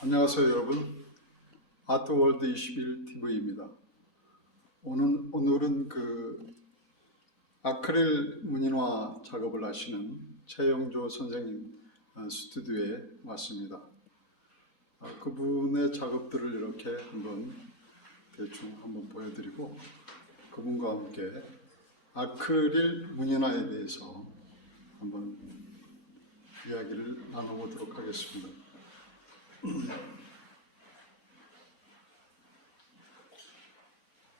안녕하세요 여러분. 아트월드 21 TV입니다. 오늘은 아크릴 문인화 작업을 하시는 최영조 선생님 스튜디오에 왔습니다. 그분의 작업들을 이렇게 대충 한번 보여드리고 그분과 함께 아크릴 문인화에 대해서 한번 이야기를 나눠보도록 하겠습니다.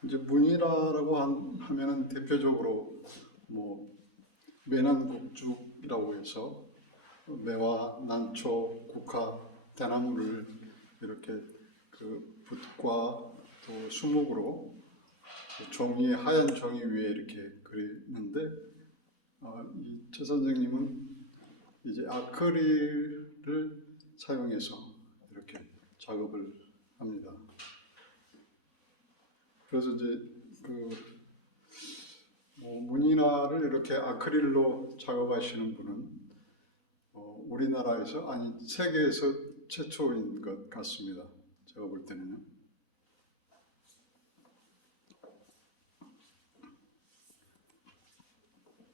이제 문이라고 하면은 대표적으로 매난국죽이라고 해서 매와 난초, 국화, 대나무를 이렇게 붓과 또 수목으로 하얀 종이 위에 이렇게 그리는데 이 최 선생님은 이제 아크릴을 사용해서 이렇게 작업을 합니다. 그래서 이제 문인화를 이렇게 아크릴로 작업하시는 분은 우리나라에서 아니 세계에서 최초인 것 같습니다. 제가 볼 때는요.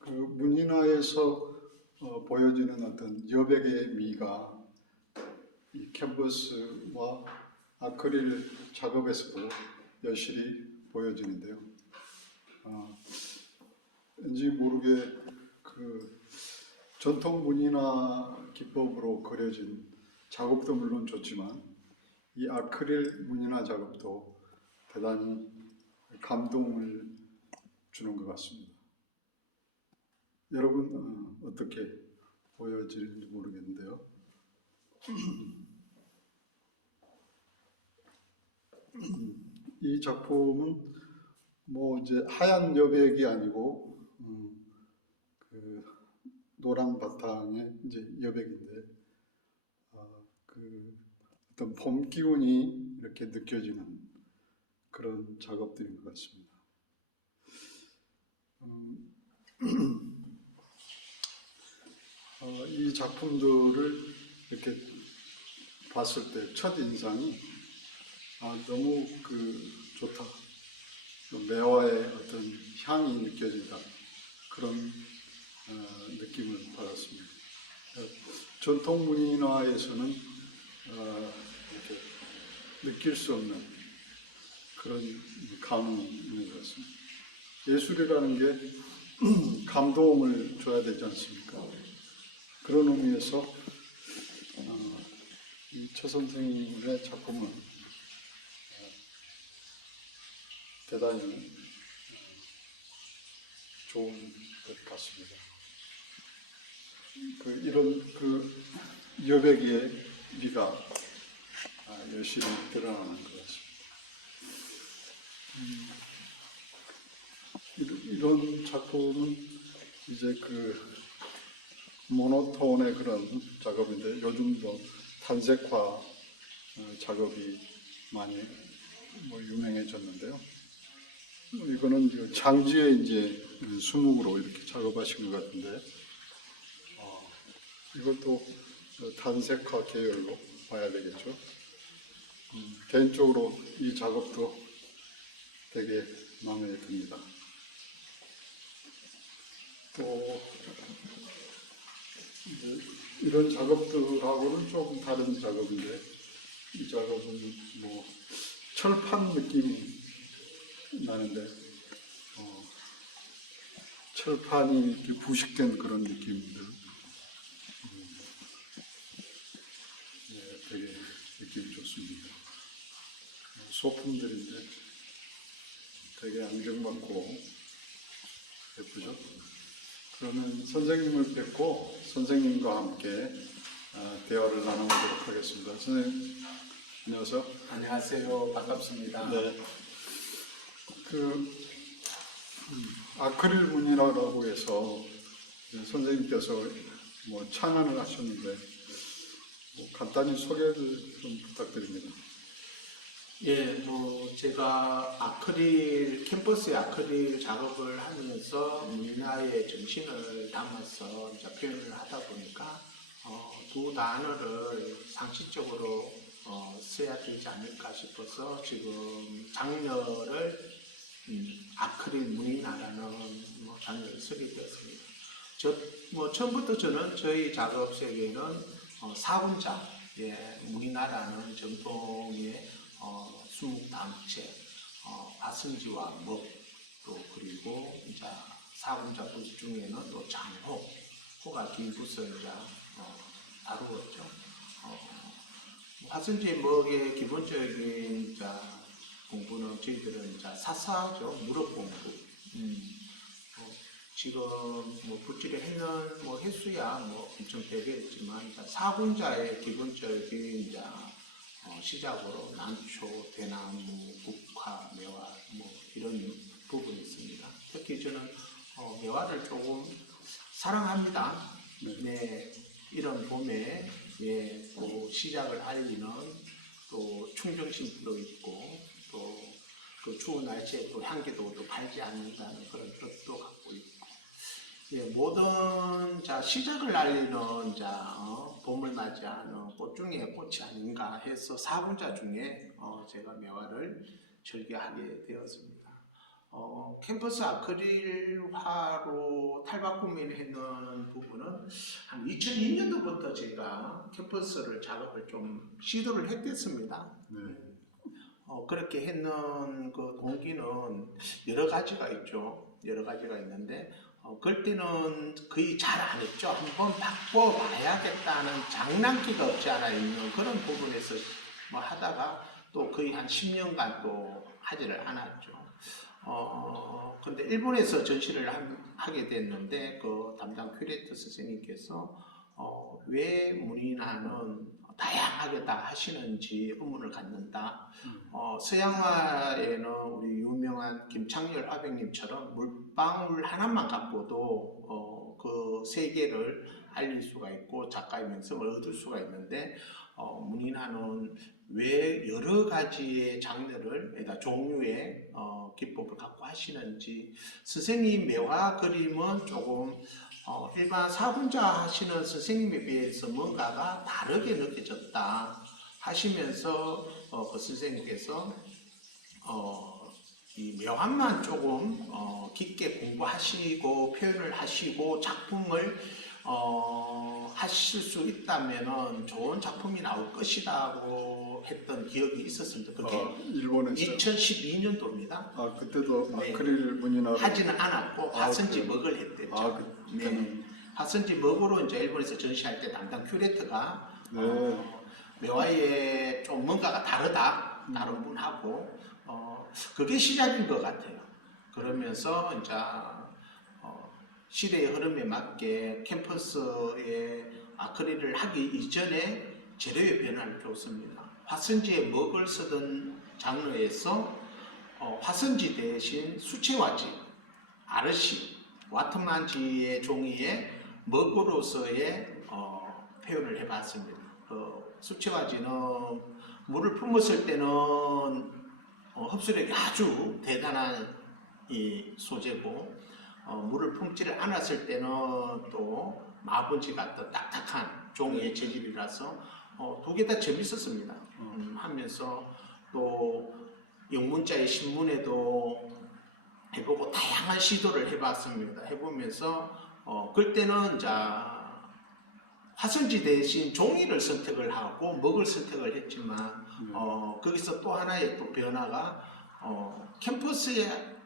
문인화에서 보여지는 어떤 여백의 미가 이 캔버스와 아크릴 작업에서도 여실히 보여지는데요. 왠지 모르게 전통 문인화 기법으로 그려진 작업도 물론 좋지만 이 아크릴 문인화 작업도 대단히 감동을 주는 것 같습니다. 여러분 어떻게 보여질지 모르겠는데요. 이 작품은 이제 하얀 여백이 아니고 노란 바탕의 이제 여백인데 어떤 봄 기운이 이렇게 느껴지는 그런 작업들인 것 같습니다. 이 작품들을 이렇게 봤을 때 첫 인상이 너무 좋다. 매화의 어떤 향이 느껴진다. 그런 느낌을 받았습니다. 전통 문인화에서는 이렇게 느낄 수 없는 그런 감흥이 있는 것 같습니다. 예술이라는 게 감동을 줘야 되지 않습니까? 그런 의미에서 이 최 선생님의 작품은 대단히 좋은 것 같습니다. 이런 여백의 미가 열심히 드러나는 것 같습니다. 이런 작품은 이제 모노톤의 그런 작업인데 요즘도 탄색화 작업이 많이 유명해졌는데요. 이거는 장지에 이제 수묵으로 이렇게 작업하신 것 같은데 이것도 탄색화 계열로 봐야 되겠죠. 개인적으로 이 작업도 되게 마음에 듭니다. 또 이런 작업들하고는 조금 다른 작업인데 이 작업은 철판 느낌이 나는데 철판이 이렇게 부식된 그런 느낌들 되게 느낌이 좋습니다. 소품들인데 되게 안정받고 예쁘죠? 그러면 선생님을 뵙고 선생님과 함께 대화를 나눠보도록 하겠습니다. 선생님 안녕하세요. 안녕하세요. 반갑습니다. 네. 아크릴 문이라고 해서 선생님께서 찬양을 하셨는데 간단히 소개를 좀 부탁드립니다. 예, 제가 캠퍼스의 아크릴 작업을 하면서 문화의 정신을 담아서 이제 표현을 하다 보니까 두 단어를 상식적으로 써야 되지 않을까 싶어서 지금 장르를 아크릴 무늬나라는 장르를 쓰게 되었습니다. 처음부터 저는 저희 작업 세계는 사군자, 무늬나라는 전통의 수묵담체, 화선지와 먹, 또 그리고 이제 사군자 붓 중에는 또 장호, 호가 긴 붓을 이제 다루었죠. 화선지의 먹의 기본적인 이제 공부는 저희들은 이제 사사죠. 무릎 공부. 지금 붓질을 했는 횟수야 엄청 되겠지만 사군자의 기본적인 이제 시작으로 난초, 대나무, 국화, 매화 이런 부분이 있습니다. 특히 저는 매화를 조금 사랑합니다. 네, 이런 봄에 또 시작을 알리는 또 충정심도 있고 또 그 추운 날씨에 또 향기도 또 팔지 않는다는 그런 뜻도 갖고 있고 모든 시작을 알리는 봄을 맞이하는 꽃 중에 꽃이 아닌가 해서 사분자 중에 제가 매화를 절개하게 되었습니다. 캠퍼스 아크릴화로 탈박 구매를 했는 부분은 한 2002년도부터 제가 캠퍼스를 작업을 좀 시도를 했댔습니다. 그렇게 했는 그 동기는 여러 가지가 있죠. 여러 가지가 있는데 그럴 때는 거의 잘 안 했죠. 한번 바꿔봐야겠다는 장난기가 없지 않아 있는 그런 부분에서 하다가 또 거의 한 10년간 또 하지를 않았죠. 근데 일본에서 전시를 하게 됐는데 그 담당 큐레이터 선생님께서 왜 무늬나는 다양하게 다 하시는지 의문을 갖는다. 서양화에는 우리 유명한 김창렬 화백님처럼 물방울 하나만 갖고도 그 세계를 알릴 수가 있고 작가의 명성을 얻을 수가 있는데 무늬나는 왜 여러 가지의 장르를, 그러니까 종류의 기법을 갖고 하시는지 선생님 매화 그림은 조금 일반 사분자 하시는 선생님에 비해서 뭔가가 다르게 느껴졌다 하시면서 그 선생님께서 이 묘함만 조금 깊게 공부하시고 표현을 하시고 작품을 하실 수 있다면 좋은 작품이 나올 것이라고 했던 기억이 있었습니다. 그게 일본에서 2012년도입니다. 그때도 아크릴 무늬나 하지는 않았고 화선지 먹을 했댔죠. 네. 화선지 먹으로 이제 일본에서 전시할 때 담당 큐레이터가 매화에 좀 뭔가가 다르다, 다른 분하고 그게 시작인 것 같아요. 그러면서 이제 시대의 흐름에 맞게 캠퍼스에 아크릴을 하기 이전에 재료의 변화를 줬습니다. 화선지에 먹을 쓰던 장르에서 화선지 대신 수채화지, 아르시, 와트만지의 종이에 먹으로서의 표현을 해봤습니다. 수채화지는 물을 품었을 때는 흡수력이 아주 대단한 이 소재고 물을 품지를 않았을 때는 또 마분지 같은 딱딱한 종이의 재질이라서 두 개 다 재밌었습니다. 하면서 또 영문자의 신문에도 해보고 다양한 시도를 해봤습니다. 해보면서 그때는 화선지 대신 종이를 선택을 하고 먹을 선택을 했지만 거기서 또 하나의 또 변화가 캠퍼스에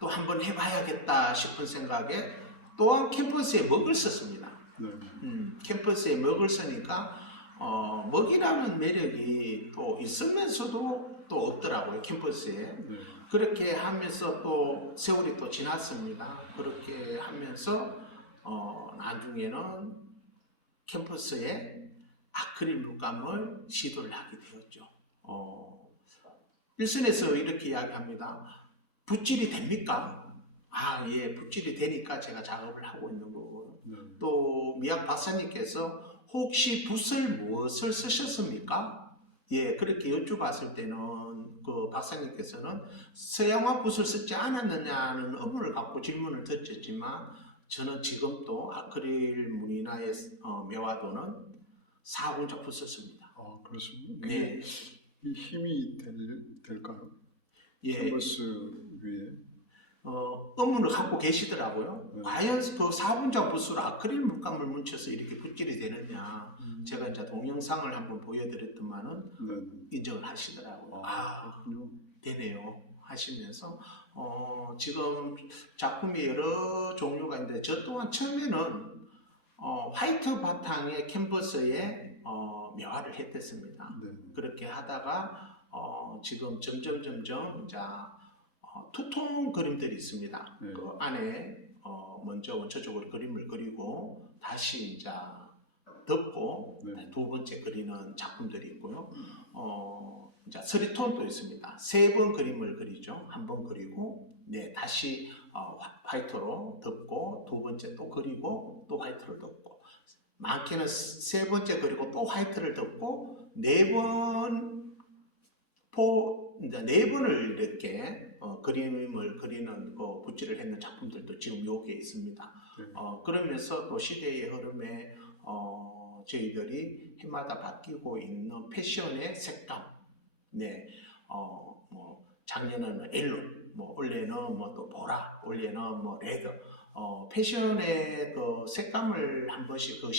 또 한번 해봐야겠다 싶은 생각에 또한 캠퍼스에 먹을 썼습니다. 캠퍼스에 먹을 쓰니까 먹이라는 매력이 또 있으면서도 또 없더라고요, 캠퍼스에. 그렇게 하면서 또 세월이 또 지났습니다. 그렇게 하면서 나중에는 캠퍼스에 아크릴 물감을 시도를 하게 되었죠. 일선에서 이렇게 이야기합니다. 붓질이 됩니까? 예, 붓질이 되니까 제가 작업을 하고 있는 거고. 또 미학 박사님께서 혹시 붓을 무엇을 쓰셨습니까? 예, 그렇게 여쭤봤을 때는 그 박사님께서는 서양화 붓을 쓰지 않았느냐는 의문을 갖고 질문을 던졌지만 저는 지금도 아크릴 무늬나의 매화도는 4분자 붙였습니다. 아, 그렇습니다. 네, 이 힘이 될까요? 예, 캔버스 위에. 의문을 갖고 계시더라고요. 네. 과연 그 4분자 붓으로 아크릴 물감을 뭉쳐서 이렇게 붓질이 되느냐. 제가 이제 동영상을 한번 보여드렸더만은 네. 인정을 하시더라고요. 그렇군요. 되네요 하시면서 지금 작품이 여러 종류가 있는데 저 또한 처음에는 화이트 바탕의 캔버스에 묘화를 했댔습니다. 네. 그렇게 하다가 지금 점점 이제 투톤 그림들이 있습니다. 네. 그 안에 먼저 원초적으로 그림을 그리고 다시 이제 덮고 네. 두 번째 그리는 작품들이 있고요. 이제 3톤도 있습니다. 3번 그림을 그리죠. 한 번 그리고 다시 화이트로 덮고 두 번째 또 그리고 또 화이트를 덮고 많게는 3번째 그리고 또 화이트를 덮고 4번을 이렇게 그림을 그리는 붓질을 했는 작품들도 지금 여기에 있습니다. 네. 그러면서 또 시대의 흐름에 저희들이 해마다 바뀌고 있는 패션의 색감, 뭐 작년에는 앨런, 뭐 올해는 뭐 또 보라, 올해는 뭐 레드, 패션의 그 색감을 한 번씩 그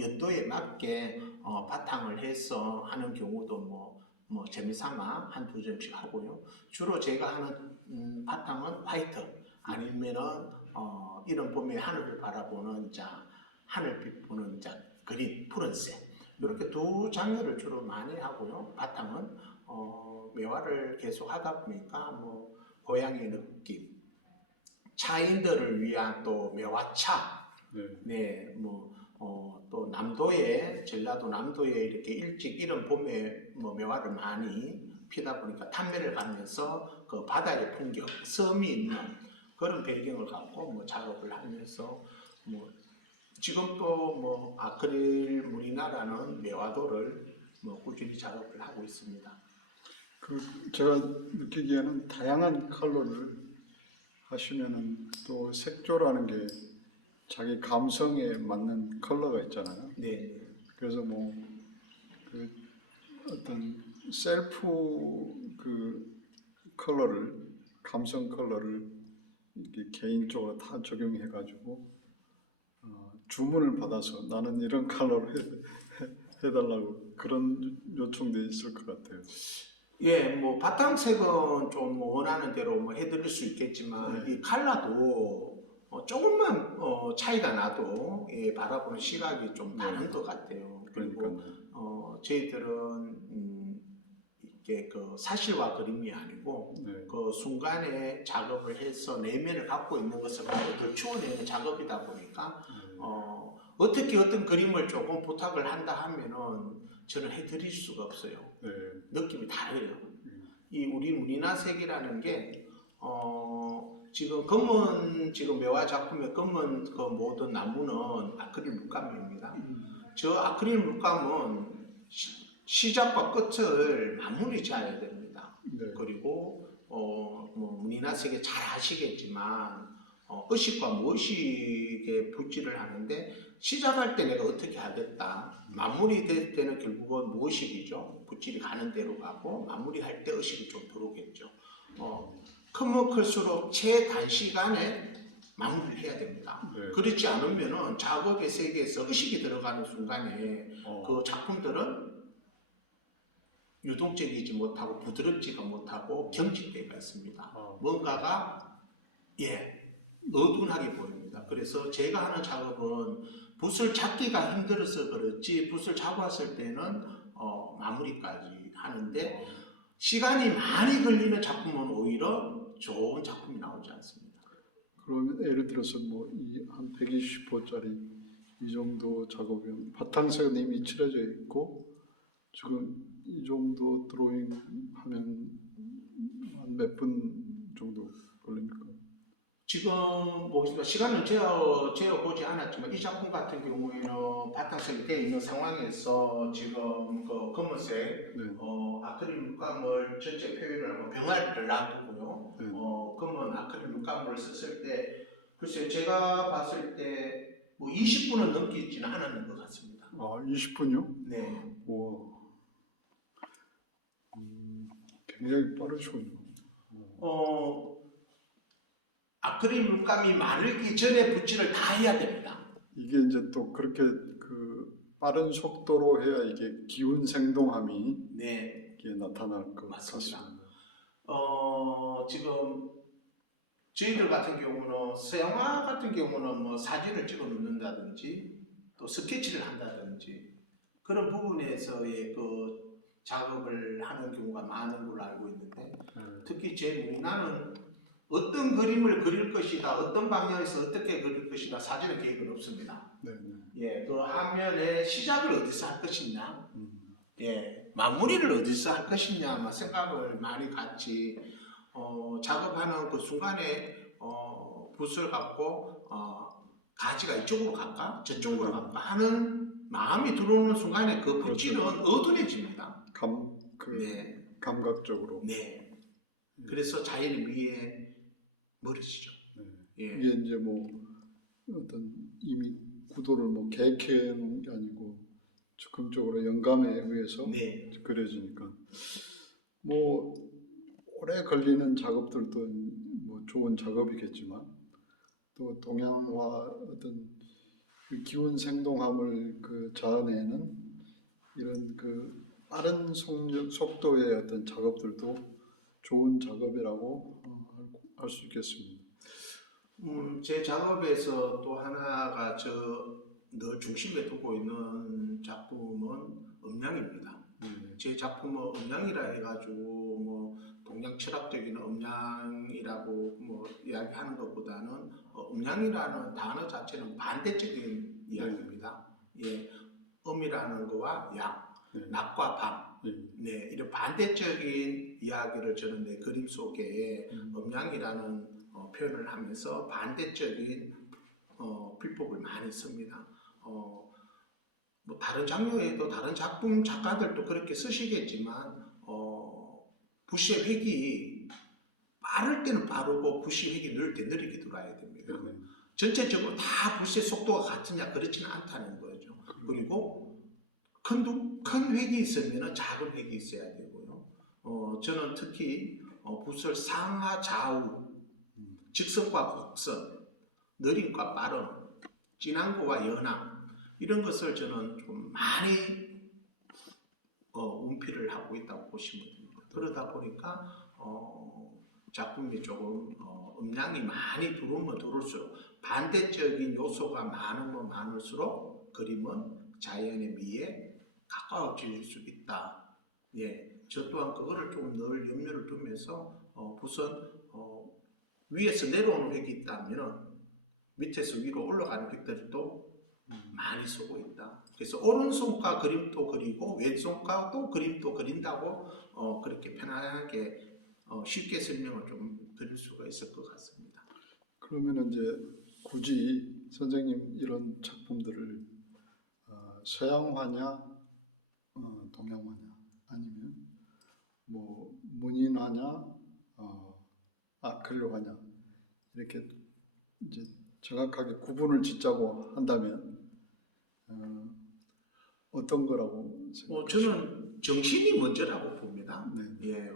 연도에 맞게 바탕을 해서 하는 경우도 뭐 재미삼아 한두 점씩 하고요. 주로 제가 하는 바탕은 화이트, 아니면은 이런 봄의 하늘을 바라보는 하늘빛 보는 그린, 푸른색, 이렇게 두 장르를 주로 많이 하고요. 바탕은 매화를 계속 하다 보니까 뭐 고향의 느낌, 차인들을 위한 또 매화차, 또 남도에, 전라도 남도에 이렇게 일찍 이런 봄에 매화를 많이 피다 보니까 탐매를 가면서 그 바다의 풍경, 섬이 있는 그런 배경을 갖고 작업을 하면서 지금도 아크릴 무늬나라는 매화도를 꾸준히 작업을 하고 있습니다. 제가 느끼기에는 다양한 컬러를 하시면은 또 색조라는 게 자기 감성에 맞는 컬러가 있잖아요. 네. 그래서 그 어떤 셀프 컬러를, 감성 컬러를 이렇게 개인적으로 다 적용해가지고 주문을 받아서 나는 이런 컬러로 해달라고 그런 요청도 있을 것 같아요. 예, 바탕색은 좀 원하는 대로 해드릴 수 있겠지만 이 컬러도 조금만 차이가 나도 바라보는 시각이 좀 다른 것 같아요. 그리고 저희들은 이게 그 사실과 그림이 아니고 그 순간에 작업을 해서 내면을 갖고 있는 것을 더 추워내는 작업이다 보니까 어떻게 어떤 그림을 조금 부탁을 한다 하면은 저는 해드릴 수가 없어요. 느낌이 다르요. 이 우리 무늬나색이라는 게 지금 검은 매화 작품의 검은 그 모든 나무는 아크릴 물감입니다. 저 아크릴 물감은 시작과 끝을 마무리 지어야 됩니다. 그리고 무늬나색에 잘 아시겠지만 의식과 무의식의 붓질을 하는데 시작할 때 내가 어떻게 하겠다, 마무리될 때는 결국은 무의식이죠. 붓질이 가는 대로 가고 마무리할 때 의식이 좀 들어오겠죠. 크면 클수록 최단시간에 마무리를 해야 됩니다. 그렇지 않으면은 작업의 세계에서 의식이 들어가는 순간에 그 작품들은 유동적이지 못하고 부드럽지가 못하고 경직되어 있습니다. 뭔가가 어두운하게 보입니다. 그래서 제가 하는 작업은 붓을 잡기가 힘들어서 그렇지 붓을 잡았을 때는 마무리까지 하는데 시간이 많이 걸리는 작품은 오히려 좋은 작품이 나오지 않습니다. 그러면 예를 들어서 한 120호짜리 이 정도 작업이면 바탕색은 이미 칠해져 있고 지금 이 정도 드로잉 하면 한 몇 분 정도 걸립니까? 지금 시간을 재어보지 않았지만 이 작품 같은 경우에는 바탕색이 되어 있는 상황에서 지금 그 검은색 아크릴 물감을 전체 표현을 하고 병아리를 놔두고요. 검은 아크릴 물감을 썼을 때 글쎄 제가 봤을 때 20분은 넘기지는 않았는 것 같습니다. 아, 20분요? 네. 와, 굉장히 빠르시군요. 아크릴 물감이 마르기 전에 붓질을 다 해야 됩니다. 이게 이제 또 그렇게 그 빠른 속도로 해야 이게 기운 생동함이 네. 이게 나타날 것 맞습니다. 같습니다. 지금 저희들 같은 경우는 서양화 같은 경우는 뭐 사진을 찍어 놓는다든지 또 스케치를 한다든지 그런 부분에서의 그 작업을 하는 경우가 많은 걸로 알고 있는데 특히 나는 어떤 그림을 그릴 것이다, 어떤 방향에서 어떻게 그릴 것이다 사진의 계획은 없습니다. 네, 예, 그 화면의 시작을 어디서 할 것이냐, 예, 마무리를 어디서 할 것이냐 생각을 많이 갖지. 작업하는 그 순간에 붓을 갖고 가지가 이쪽으로 갈까 저쪽으로 갈까 하는 마음이 들어오는 순간에 그 붓질은 어두워집니다. 네. 감각적으로. 네. 그래서 자연의 미에 멀어지죠. 네. 예. 이게 이제 뭐 어떤 이미 구도를 뭐 계획해놓은 게 아니고 즉흥적으로 영감에 의해서 네. 그려지니까 뭐 오래 걸리는 작업들도 뭐 좋은 작업이겠지만 또 동양화 어떤 그 기운 생동함을 그 자아내는 이런 그 빠른 속도의 어떤 작업들도 좋은 작업이라고 할 수 있겠습니다. 제 작업에서 또 하나가 늘 중심에 두고 있는 작품은 음양입니다. 제 작품은 음양이라 해가지고 뭐 동양 철학적인 음양이라고 뭐 이야기하는 것보다는 음양이라는 단어 자체는 반대적인 이야기입니다. 예, 음이라는 거와 양, 낮과 밤, 네, 이런 반대적인 이야기를 저는 내 그림 속에 음양이라는 표현을 하면서 반대적인 필법을 많이 씁니다. 뭐 다른 장르에도 다른 작품 작가들도 그렇게 쓰시겠지만 붓의 획이 빠를 때는 빠르고 붓의 획이 느릴 때 느리게 들어야 됩니다. 전체적으로 다 붓의 속도가 같으냐 그렇지는 않다는 거죠. 그리고 큰 획이 있으면 작은 획이 있어야 되고요. 저는 특히 붓을 상하 좌우, 직선과 곡선, 느림과 빠름, 진한 거와 연함 이런 것을 저는 좀 많이 운필을 하고 있다고 보시면 됩니다. 그러다 보니까 작품이 조금 음양이 많이 들어오면 들어올수록 반대적인 요소가 많으면 많을수록 그림은 자연의 미에 가까워질 수 있다. 예, 저 또한 그거를 좀 늘 염려를 두면서 붓은 위에서 내려오는 획이 있다면 밑에서 위로 올라가는 획들도 많이 쓰고 있다. 그래서 오른손과 그림도 그리고 왼손과 그림도 그린다고 그렇게 편안하게 쉽게 설명을 좀 드릴 수가 있을 것 같습니다. 그러면 이제 굳이 선생님 이런 작품들을 서양화냐 동양화냐 아니면 뭐 문인화냐 아크릴화냐 이렇게 이제 정확하게 구분을 짓자고 한다면 어떤 거라고 생각하십니까? 저는 정신이 먼저라고 봅니다. 네. 예,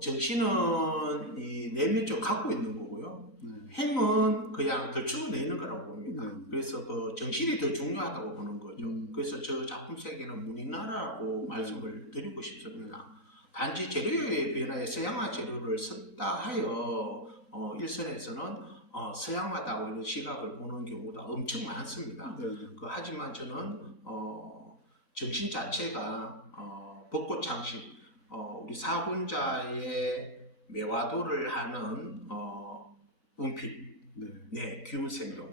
정신은 이 내면적으로 갖고 있는 거고요. 행은 그냥 들추어내는 거라고 봅니다. 그래서 그 정신이 더 중요하다고 보는 거죠. 그래서 저 작품 세계는 문인화라고 말씀을 드리고 싶습니다. 단지 재료의 변화에 서양화 재료를 썼다 하여 일선에서는 서양화다고 이런 시각을 보는 경우가 엄청 많습니다. 하지만 저는 정신 자체가 벚꽃 장식, 우리 사군자의 매화도를 하는 운필, 네, 기운생동,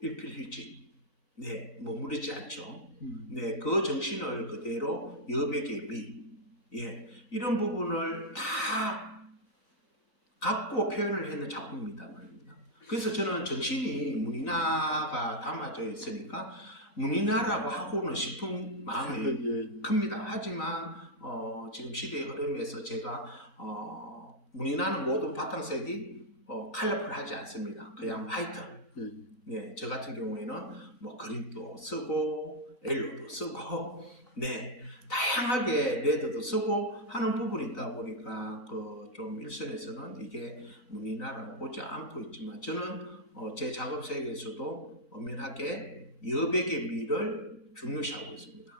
일필휘지, 네, 머무르지 않죠. 네, 그 정신을 그대로 여백의 미, 예, 이런 부분을 다 갖고 표현을 했는 작품입니다 말입니다. 그래서 저는 정신이 문인화가 담아져 있으니까 문인화라고 하고는 싶은 마음이 큽니다. 하지만 지금 시대의 흐름에서 제가 문인화는 모든 바탕색이 컬러풀하지 않습니다. 그냥 화이트. 네, 저 같은 경우에는 뭐 그림도 쓰고 옐로도 쓰고 네 다양하게 레드도 쓰고 하는 부분이 있다 보니까 그 좀 일선에서는 이게 무늬나라고 보지 않고 있지만 저는 제 작업 세계에서도 엄연하게 여백의 미를 중요시하고 있습니다.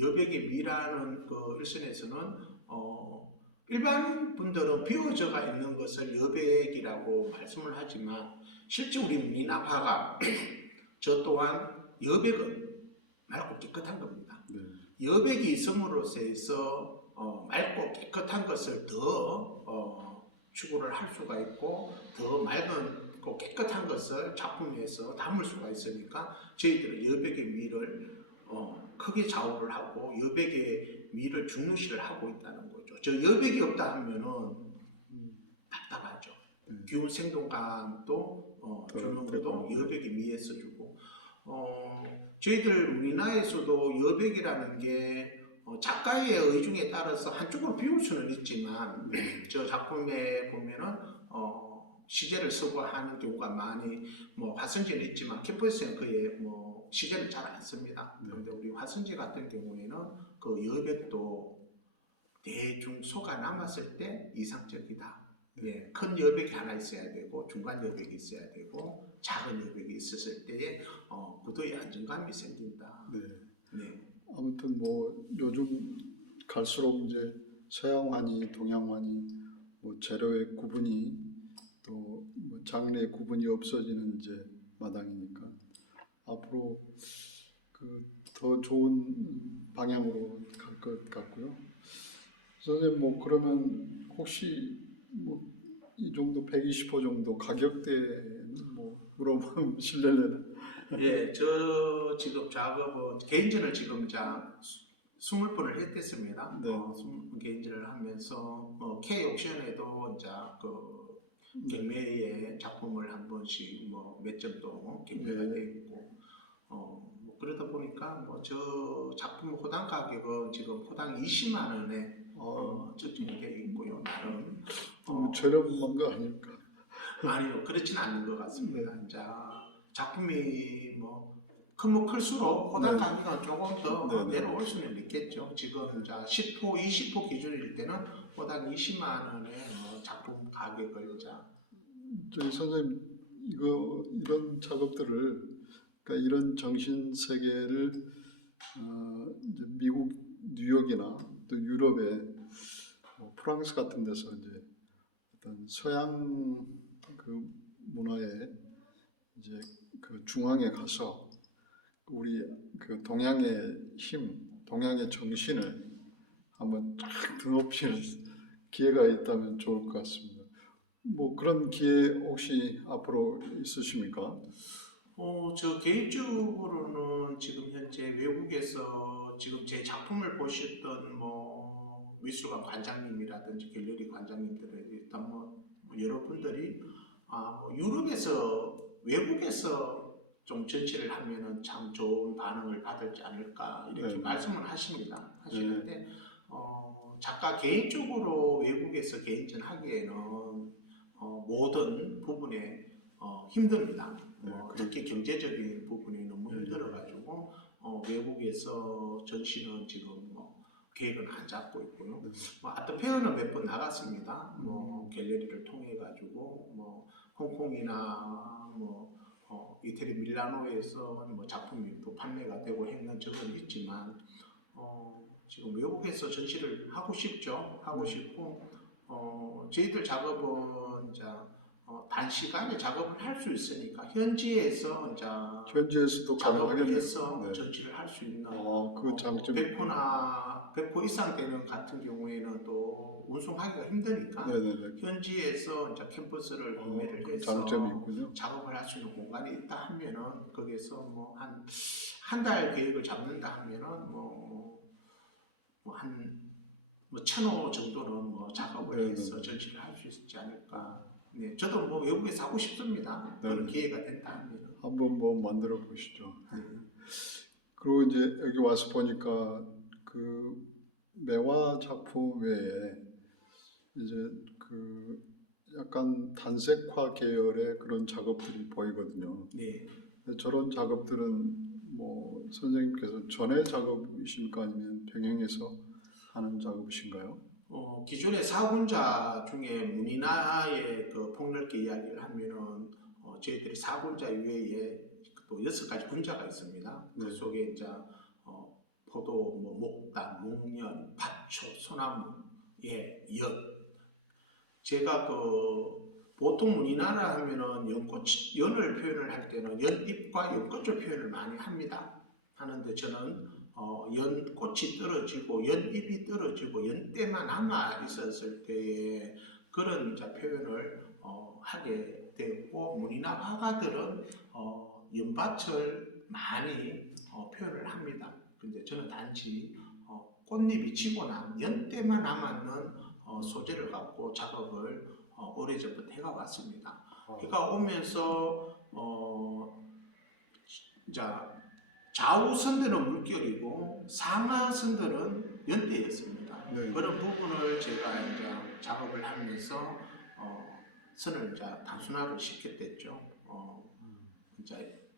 여백의 미라는 그 일선에서는 일반 분들은 비워져가 있는 것을 여백이라고 말씀을 하지만 실제 우리 무늬나파가 저 또한 여백은 맑고 깨끗한 겁니다. 네. 여백이 있음으로써 해서 맑고 깨끗한 것을 더 추구를 할 수가 있고 더 맑은 깨끗한 것을 작품에서 담을 수가 있으니까 저희들은 여백의 미를 크게 좌우를 하고 여백의 미를 중요시를 하고 있다는 거죠. 저 여백이 없다 하면은 답답하죠. 기운 생동감도 주는 것도 여백의 미에서 주고 저희들 우리나라에서도 여백이라는 게 작가의 의중에 따라서 한쪽으로 비울 수는 있지만 저 작품에 보면은 시제를 쓰고 하는 경우가 많이 뭐 화선지는 있지만 캠퍼스에는 거의 뭐 시제를 잘 안 씁니다. 그런데 우리 화선지 같은 경우에는 그 여백도 대충 속아 남았을 때 이상적이다. 예, 큰 여백이 하나 있어야 되고 중간 여백이 있어야 되고 작은 여백이 있었을 때에 구도의 안정감이 생긴다. 네. 네. 아무튼 뭐 요즘 갈수록 이제 서양화니 동양화니 뭐 재료의 구분이 또 뭐 장르의 구분이 없어지는 이제 마당이니까 앞으로 그 더 좋은 방향으로 갈 것 같고요. 선생님 뭐 그러면 혹시 뭐 이 정도 120호 정도 가격대는 뭐 물어보면 실례는 예, 저 지금 작업은 개인전을 지금 20번을 했댔습니다. 네. 20번 개인전을 하면서 K 옥션에도 이제 그 경매의 작품을 한 번씩 뭐 몇 점도 경매가 네. 돼 있고 뭐 그러다 보니까 뭐 저 작품 호당 가격은 지금 호당 20만 원에 책정이 돼 있고요. 나름 너무 저렴한 거 아닐까? 아니요, 그렇진 않는 것 같습니다. 이제 작품이 뭐 크면 클수록 호당 가격은 조금 더 내려올 수는 있겠죠. 지금 이제 10호, 20호 기준일 때는 호당 20만 원의 작품 가격을 이제 저희 선생님 이런 작업들을 그러니까 이런 정신 세계를 이제 미국 뉴욕이나 또 유럽의 뭐 프랑스 같은 데서 이제 어떤 서양 그 문화의 이제 그 중앙에 가서 우리 그 동양의 힘, 동양의 정신을 한번 쫙 드높일 기회가 있다면 좋을 것 같습니다. 뭐 그런 기회 혹시 앞으로 있으십니까? 저 개인적으로는 지금 현재 외국에서 지금 제 작품을 보셨던 뭐 미술관 관장님이라든지 갤러리 관장님들에 일단 뭐 여러분들이 뭐 유럽에서 외국에서 좀 전시를 하면은 참 좋은 반응을 받을지 않을까 이렇게 말씀을 하시는데 작가 개인적으로 외국에서 개인전 하기에는 모든 부분에 힘듭니다. 특히 경제적인 부분이 너무 힘들어가지고 외국에서 전시는 지금 계획은 안 잡고 있고요. 하여튼 페어는 몇 번 나갔습니다. 갤러리를 통해 가지고 홍콩이나 이태리 밀라노에서 작품이 또 판매가 되고 했는 적은 있지만 지금 외국에서 전시를 하고 싶죠. 하고 싶고 저희들 작업은 이제 단시간에 작업을 할 수 있으니까 현지에서도 작업을 가능하겠네요. 해서 전시를 할 수 있는 그 장점이 100% 이상 되는 같은 경우에는 또 운송하기가 힘드니까 현지에서 이제 캠퍼스를 구매를 해서 장점이 있군요. 작업을 할 수 있는 공간이 있다 하면은 거기서 뭐 한 달 계획을 잡는다 하면은 한 1,000호 정도는 작업을 해서 전시를 할 수 있지 않을까. 네, 저도 외국에서 하고 싶습니다. 그런 기회가 된다 하면 한번 만들어 보시죠. 그리고 이제 여기 와서 보니까 그 매화 작품 외에 이제 그 약간 단색화 계열의 그런 작업들이 보이거든요. 네. 저런 작업들은 뭐 선생님께서 전에 작업이십니까 아니면 병행해서 하는 작업이신가요? 기존의 사군자 중에 문이나의 그 폭넓게 이야기를 하면은 저희들이 사군자 이외에 또 6가지 군자가 있습니다. 그 네. 속에 이제 포도, 뭐 목단, 목련, 밭초, 소나무, 예, 연. 제가 보통 문이나라 하면은 연을 표현을 할 때는 연잎과 연꽃을 표현을 많이 합니다. 하는데 저는 연꽃이 떨어지고 연잎이 떨어지고 연대만 남아 있었을 때에 그런 이제 표현을 하게 되었고 문이나 화가들은 연밭을 많이 표현을 합니다. 근데 저는 단지 꽃잎이 지고 난 연대만 남았는 소재를 갖고 작업을 오래전부터 해가 왔습니다. 해가 오면서 이제 좌우 선들은 물결이고 상하 선들은 연대였습니다. 네. 그런 부분을 제가 이제 작업을 하면서 선을 이제 단순화를 시켰댔죠. 이제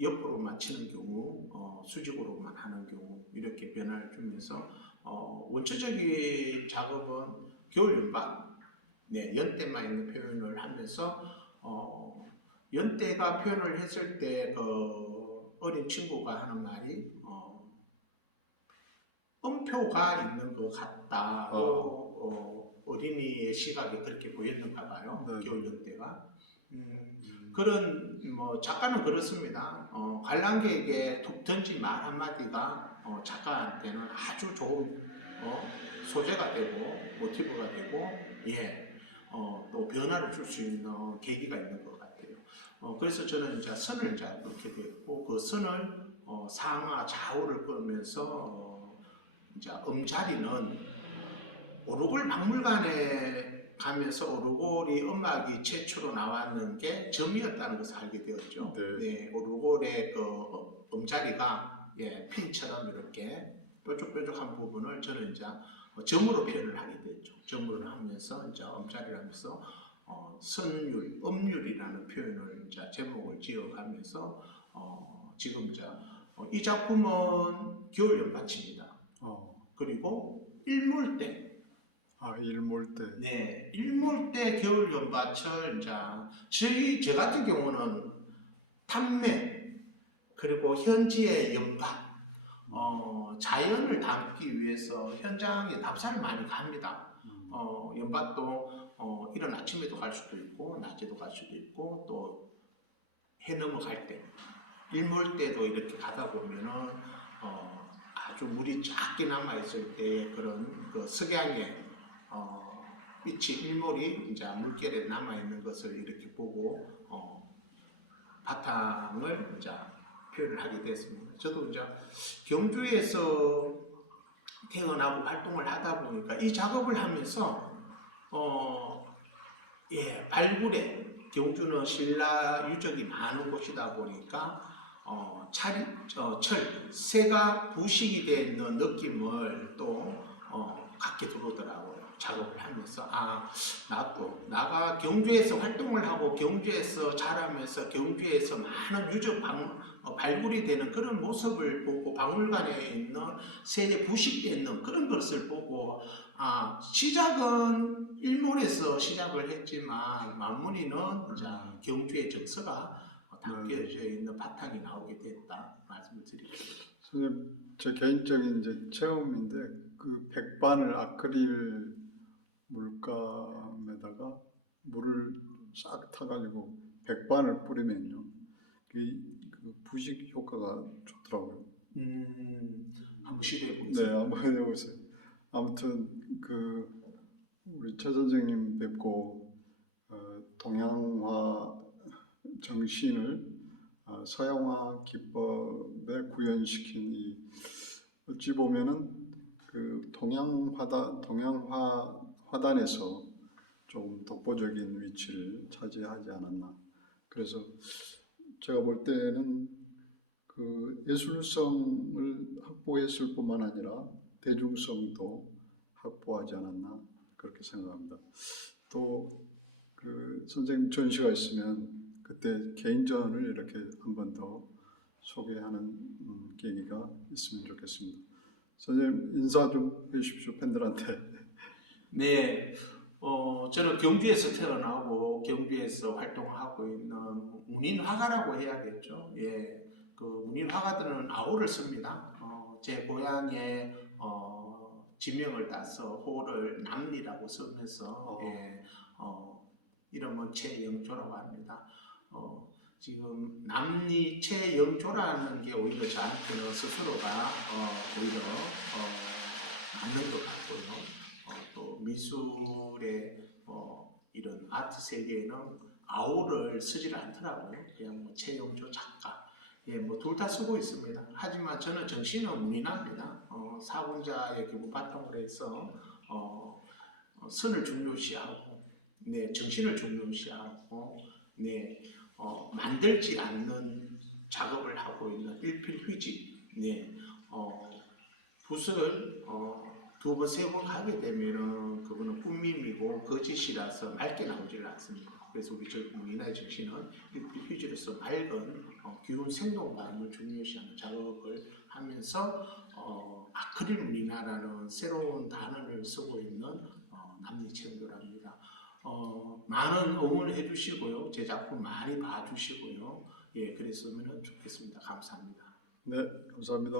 옆으로만 치는 경우, 수직으로만 하는 경우 이렇게 변화를 주면서 원초적인 작업은 겨울 연밭, 네, 연대만 있는 표현을 하면서 연대가 표현을 했을 때 어린 친구가 하는 말이 음표가 있는 것 같다고 어린이의 시각이 그렇게 보였는가 봐요. 네. 겨울 연대가. 그런 뭐 작가는 그렇습니다. 관람객에게 툭 던진 말 한마디가 작가한테는 아주 좋은 소재가 되고 모티브가 되고 또 변화를 줄 수 있는 계기가 있는 것 같아요. 그래서 저는 이제 선을 이제 넣게 됐고 그 선을 상하 좌우를 끌면서 이제 음자리는 오르골 박물관에 가면서 오르골이 음악이 최초로 나왔는 게 점이었다는 것을 알게 되었죠. 네. 오르골의 그 음자리가 핀처럼 이렇게 뾰족뾰족한 부분을 저는 이제 점으로 표현을 하게 됐죠. 점으로 하면서 이제 음자리를 하면서 선율, 음율이라는 표현을 이제 제목을 지어가면서 지금 이제 이 작품은 겨울 연밭입니다. 그리고 일몰때. 일몰때. 네, 일몰때 겨울 연밭을 이제 저 같은 경우는 탐매 그리고 현지의 연밭 자연을 담기 위해서 현장에 답사를 많이 갑니다. 연밭도 이른 아침에도 갈 수도 있고 낮에도 갈 수도 있고 또 해 넘어갈 때 일몰 때도 이렇게 가다 보면은 아주 물이 작게 남아 있을 때 그런 그 석양의 빛이 일몰이 이제 물결에 남아 있는 것을 이렇게 보고 바탕을 이제 표현을 하게 됐습니다. 저도 이제 경주에서 태어나고 활동을 하다 보니까 이 작업을 하면서 발굴에 경주는 신라 유적이 많은 곳이다 보니까 새가 부식이 되어 있는 느낌을 또 갖게 들어오더라고요. 작업을 하면서 나가 경주에서 활동을 하고 경주에서 자라면서 경주에서 많은 유적 발굴이 되는 그런 모습을 보고 박물관에 있는 새에 부식되어 있는 그런 것을 보고 시작은 일몰에서 시작을 했지만 마무리는 이제 경주의 정서가 담겨져 있는 바탕이 나오게 됐다 말씀을 드리겠습니다. 선생님, 제 개인적인 이제 체험인데 그 백반을 아크릴 물감에다가 물을 싹 타가지고 백반을 뿌리면요, 그 부식 효과가 좋더라고요. 한번 시도해 보겠습니다. 네, 한번 해보세요. 아무튼 우리 최 선생님 뵙고 동양화 정신을 서양화 기법에 구현시킨 이 어찌 보면은 그 동양화 화단에서 좀 독보적인 위치를 차지하지 않았나. 그래서 제가 볼 때는 그 예술성을 확보했을 뿐만 아니라 대중성도 확보하지 않았나 그렇게 생각합니다. 또 그 선생님 전시가 있으면 그때 개인전을 이렇게 한 번 더 소개하는 계기가 있으면 좋겠습니다. 선생님 인사 좀 해주십시오 팬들한테. 네, 저는 경주에서 태어나고 경주에서 활동하고 있는 문인 화가라고 해야겠죠. 예, 그 문인 화가들은 아우를 씁니다. 제 고향의 지명을 따서 호를 남리라고 쓰면서 예, 이름은 최영조라고 합니다. 지금 남리 최영조라는 게 오히려 저한테는 스스로가 오히려 맞는 것 같고요. 또 미술의 이런 아트 세계에는 아우를 쓰질 않더라고요. 그냥 뭐 최영조 작가, 예, 뭐 둘 다 쓰고 있습니다. 하지만 저는 정신은 문인합니다. 사군자의 교부 바탕으로 해서 선을 중요시하고, 네, 정신을 중요시하고, 네, 만들지 않는 작업을 하고 있는 일필휘지, 네, 붓을 두 번, 세 번 가게 되면은 그거는 꾸밈이고 거짓이라서 맑게 나오질 않습니다. 그래서 우리 문인의 정신은 일필휘지로서 맑은 귀여운 생동감을 중요시하는 작업을 하면서 아크릴 문이나라는 새로운 단어를 쓰고 있는 남리체험교랍니다. 많은 응원해 주시고요. 제 작품 많이 봐주시고요. 예, 그랬으면 좋겠습니다. 감사합니다. 네, 감사합니다.